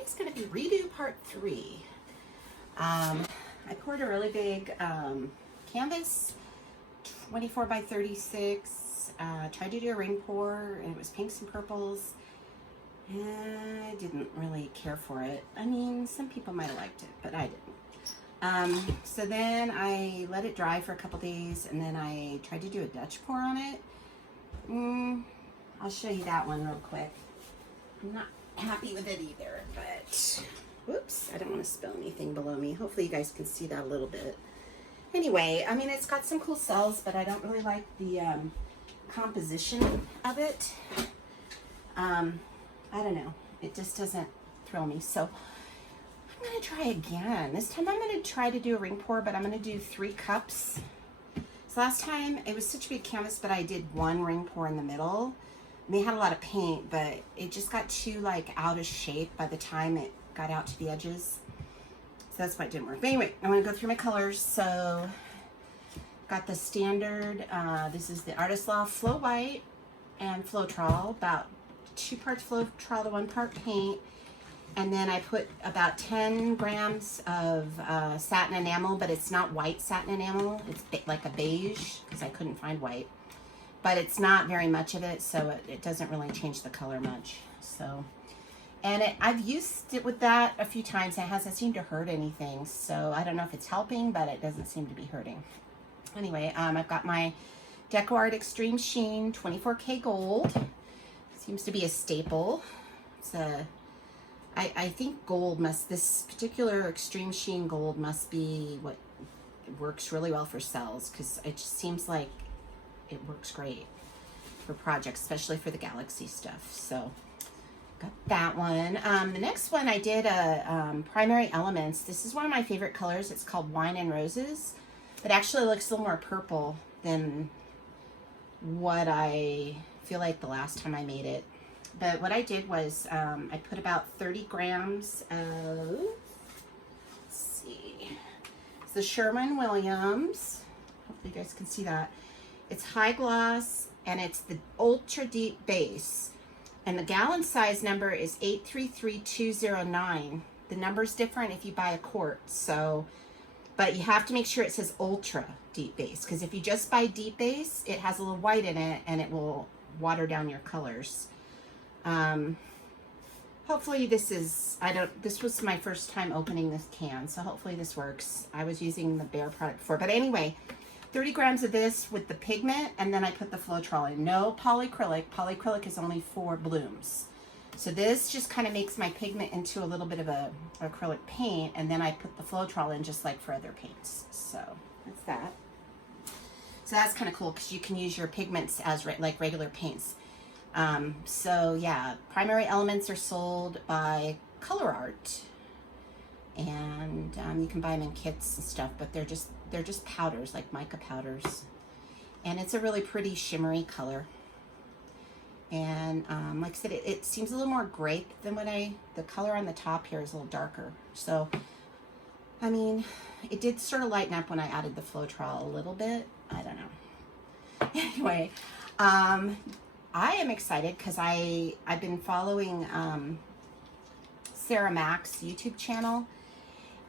today's going to be redo part 3. I poured a really big canvas, 24 by 36. Tried to do a ring pour, and it was pinks and purples. And I didn't really care for it. I mean, some people might have liked it, but I didn't. So then I let it dry for a couple days, and then I tried to do a Dutch pour on it. I'll show you that one real quick. I'm not happy with it either, but whoops, I don't want to spill anything below me. Hopefully you guys can see that a little bit. Anyway, I mean, it's got some cool cells, but I don't really like the composition of it. I don't know. It just doesn't thrill me. So I'm going to try again. This time I'm going to try to do a ring pour, but I'm going to do 3 cups. So last time it was such a big canvas, but I did 1 ring pour in the middle. And they had a lot of paint, but it just got too like out of shape by the time it got out to the edges. So that's why it didn't work. But anyway, I'm going to go through my colors. So got the standard, this is the Artist Loft Flow White and Floetrol, about 2 parts Floetrol to 1 part paint. And then I put about 10 grams of satin enamel, but it's not white satin enamel. It's like a beige, because I couldn't find white. But it's not very much of it, so it doesn't really change the color much. So, and I've used it with that a few times. It hasn't seemed to hurt anything. So I don't know if it's helping, but it doesn't seem to be hurting. Anyway, I've got my Deco Art Extreme Sheen 24K Gold. Seems to be a staple. It's a, I think gold this particular Extreme Sheen Gold must be what works really well for cells, because it just seems like it works great for projects, especially for the Galaxy stuff. So got that one. The next one I did a Primary Elements. This is one of my favorite colors. It's called Wine and Roses. It actually looks a little more purple than what I feel like the last time I made it. But what I did was I put about 30 grams of, let's see, it's the Sherwin-Williams. Hopefully you guys can see that. It's high gloss, and it's the ultra deep base. And the gallon size number is 833209. The number's different if you buy a quart. So, but you have to make sure it says ultra deep base, because if you just buy deep base, it has a little white in it and it will water down your colors. Hopefully this is, this was my first time opening this can, so hopefully this works. I was using the Bear product before, but anyway, 30 grams of this with the pigment, and then I put the Floetrol in. No polyacrylic. Polyacrylic is only for blooms. So this just kind of makes my pigment into a little bit of a acrylic paint, and then I put the Floetrol in just like for other paints. So that's that. So that's kind of cool, because you can use your pigments as like regular paints. So yeah, Primary Elements are sold by Color Art, and you can buy them in kits and stuff, but they're just powders, like mica powders, and it's a really pretty shimmery color. And like I said, it seems a little more grape than the color on the top here is a little darker. So I mean, it did sort of lighten up when I added the Floetrol a little bit. I don't know. Anyway, I am excited because I've been following Sarah Mack's YouTube channel,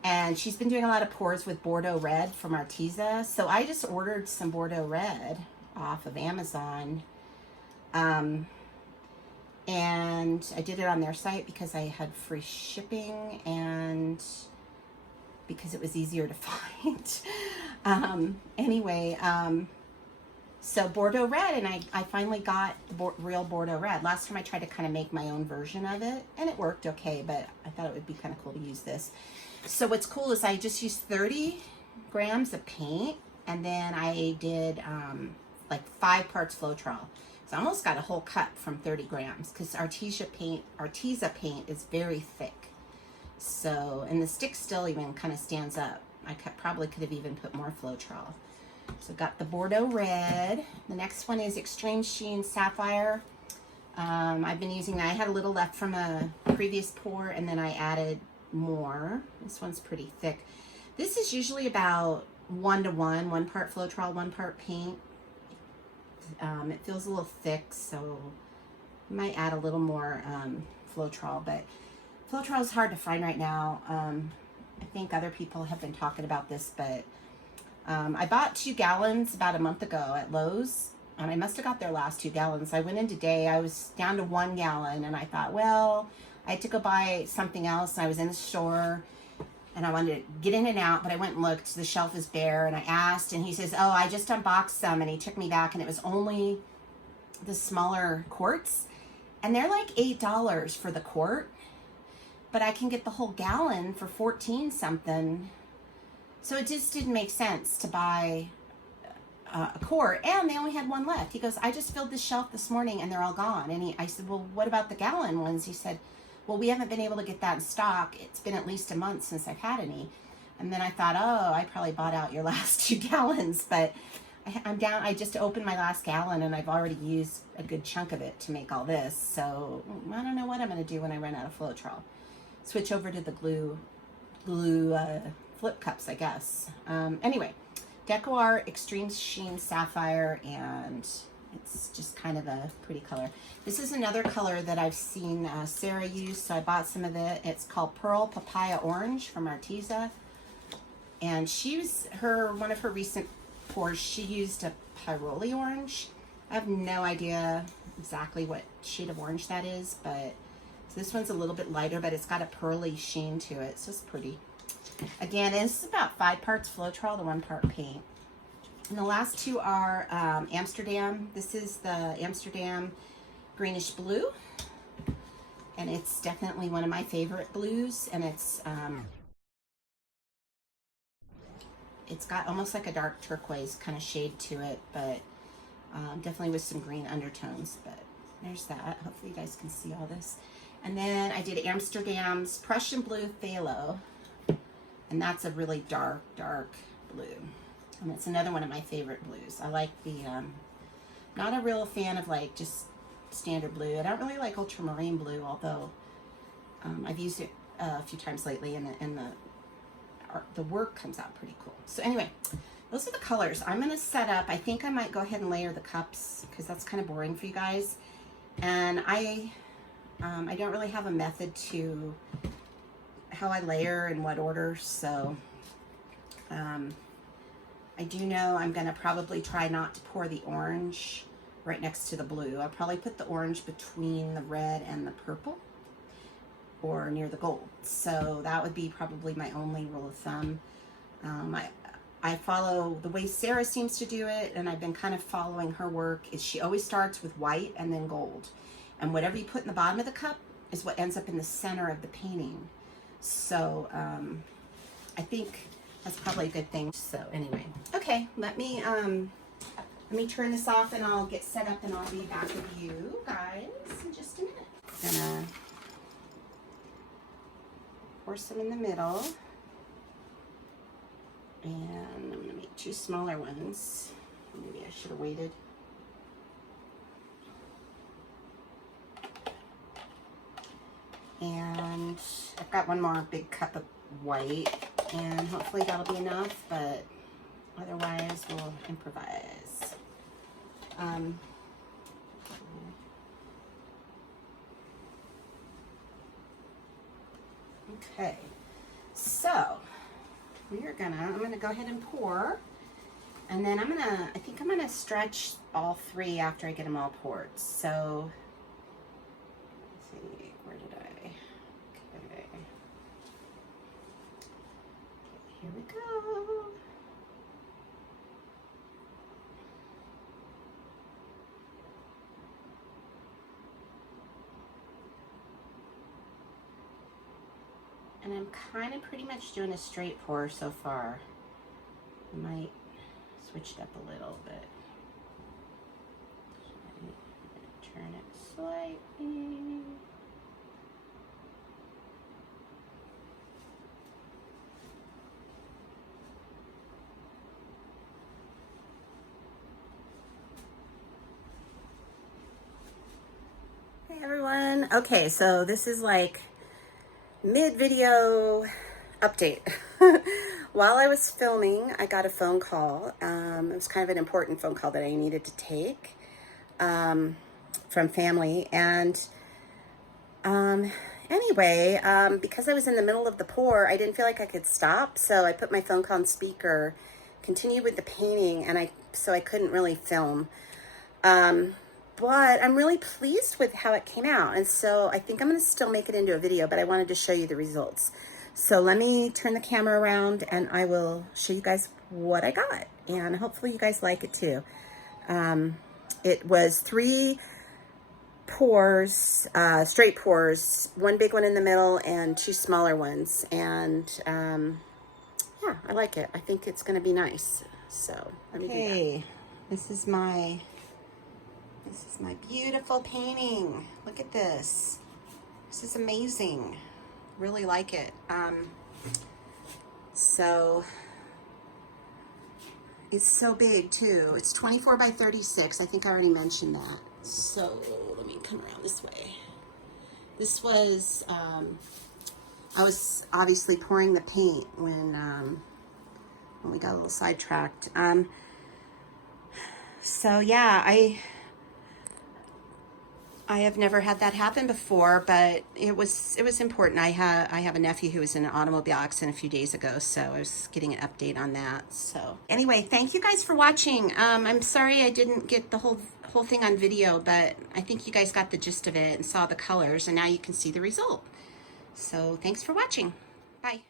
and she's been doing a lot of pours with Bordeaux Red from Arteza. So I just ordered some Bordeaux Red off of Amazon, and I did it on their site because I had free shipping and because it was easier to find. Anyway, so Bordeaux Red, and I finally got the real Bordeaux Red. Last time I tried to kind of make my own version of it, and it worked okay, but I thought it would be kind of cool to use this. So what's cool is I just used 30 grams of paint, and then I did like 5 parts Floetrol. So I almost got a whole cup from 30 grams, because Arteza paint is very thick. So, and the stick still even kind of stands up. I probably could have even put more Floetrol. So got the Bordeaux Red. The next one is Extreme Sheen Sapphire. I've been using that. I had a little left from a previous pour, and then I added more. This one's pretty thick. This is usually about 1-to-1, 1 part Floetrol, 1 part paint. It feels a little thick, so I might add a little more Floetrol, but Floetrol is hard to find right now. I think other people have been talking about this, but I bought 2 gallons about a month ago at Lowe's, and I must have got their last 2 gallons. I went in today, I was down to 1 gallon, and I thought, well, I had to go buy something else. I was in the store, and I wanted to get in and out, but I went and looked. The shelf is bare, and I asked, and he says, oh, I just unboxed some, and he took me back, and it was only the smaller quarts, and they're like $8 for the quart, but I can get the whole gallon for 14 something. So it just didn't make sense to buy a quart, and they only had 1 left. He goes, I just filled this shelf this morning and they're all gone. And I said, well, what about the gallon ones? He said, well, we haven't been able to get that in stock. It's been at least a month since I've had any. And then I thought, oh, I probably bought out your last 2 gallons, but I'm down. I just opened my last gallon and I've already used a good chunk of it to make all this. So I don't know what I'm going to do when I run out of Floetrol. Switch over to the glue flip cups, I guess. Anyway, Deco Art Extreme Sheen Sapphire, and it's just kind of a pretty color. This is another color that I've seen Sarah use, so I bought some of it. It's called Pearl Papaya Orange from Arteza, and one of her recent pours, she used a Pyroli Orange. I have no idea exactly what shade of orange that is, but so this one's a little bit lighter, but it's got a pearly sheen to it. It's just pretty. Again, this is about 5 parts Floetrol to 1 part paint. And the last 2 are Amsterdam. This is the Amsterdam Greenish Blue. And it's definitely one of my favorite blues. And it's got almost like a dark turquoise kind of shade to it, but definitely with some green undertones. But there's that. Hopefully you guys can see all this. And then I did Amsterdam's Prussian Blue Phthalo, and that's a really dark, dark blue. And it's another one of my favorite blues. I like the, not a real fan of like just standard blue. I don't really like ultramarine blue, although I've used it a few times lately, and the work comes out pretty cool. So anyway, those are the colors. I'm gonna set up, I think I might go ahead and layer the cups because that's kind of boring for you guys. And I don't really have a method to how I layer in what order, so I do know I'm gonna probably try not to pour the orange right next to the blue. I'll probably put the orange between the red and the purple, or near the gold. So that would be probably my only rule of thumb. I follow the way Sarah seems to do it, and I've been kind of following her work, is she always starts with white and then gold. And whatever you put in the bottom of the cup is what ends up in the center of the painting. So I think that's probably a good thing. So anyway, okay, let me turn this off and I'll get set up and I'll be back with you guys in just a minute. I'm gonna pour some in the middle, and I'm gonna make 2 smaller ones. Maybe I should have waited. And I've got 1 more big cup of white, and hopefully that'll be enough, but otherwise we'll improvise. Okay, so I'm gonna go ahead and pour, and then I think I'm gonna stretch all 3 after I get them all poured. So let's see, where did I? Okay, here we go. And I'm kind of pretty much doing a straight pour so far. I might switch it up a little bit. Turn it slightly. Hey everyone. Okay, so this is like mid-video update. While I was filming, I got a phone call. It was kind of an important phone call that I needed to take from family, and Anyway, because I was in the middle of the pour, I didn't feel like I could stop, so I put my phone on speaker, continued with the painting, and so I couldn't really film. But I'm really pleased with how it came out, and so I think I'm going to still make it into a video, but I wanted to show you the results. So let me turn the camera around, and I will show you guys what I got, and hopefully you guys like it too. It was 3 pours, straight pours, 1 big one in the middle and 2 smaller ones. And yeah, I like it. I think it's going to be nice. So let me do that. This is my beautiful painting. Look at this. This is amazing. Really like it. So it's so big too. It's 24 by 36. I think I already mentioned that. So let me come around this way. This was, I was obviously pouring the paint when we got a little sidetracked. So yeah, I have never had that happen before, but it was important. I have a nephew who was in an automobile accident a few days ago, so I was getting an update on that. So anyway, thank you guys for watching. I'm sorry I didn't get the whole thing on video, but I think you guys got the gist of it and saw the colors, and now you can see the result. So thanks for watching. Bye.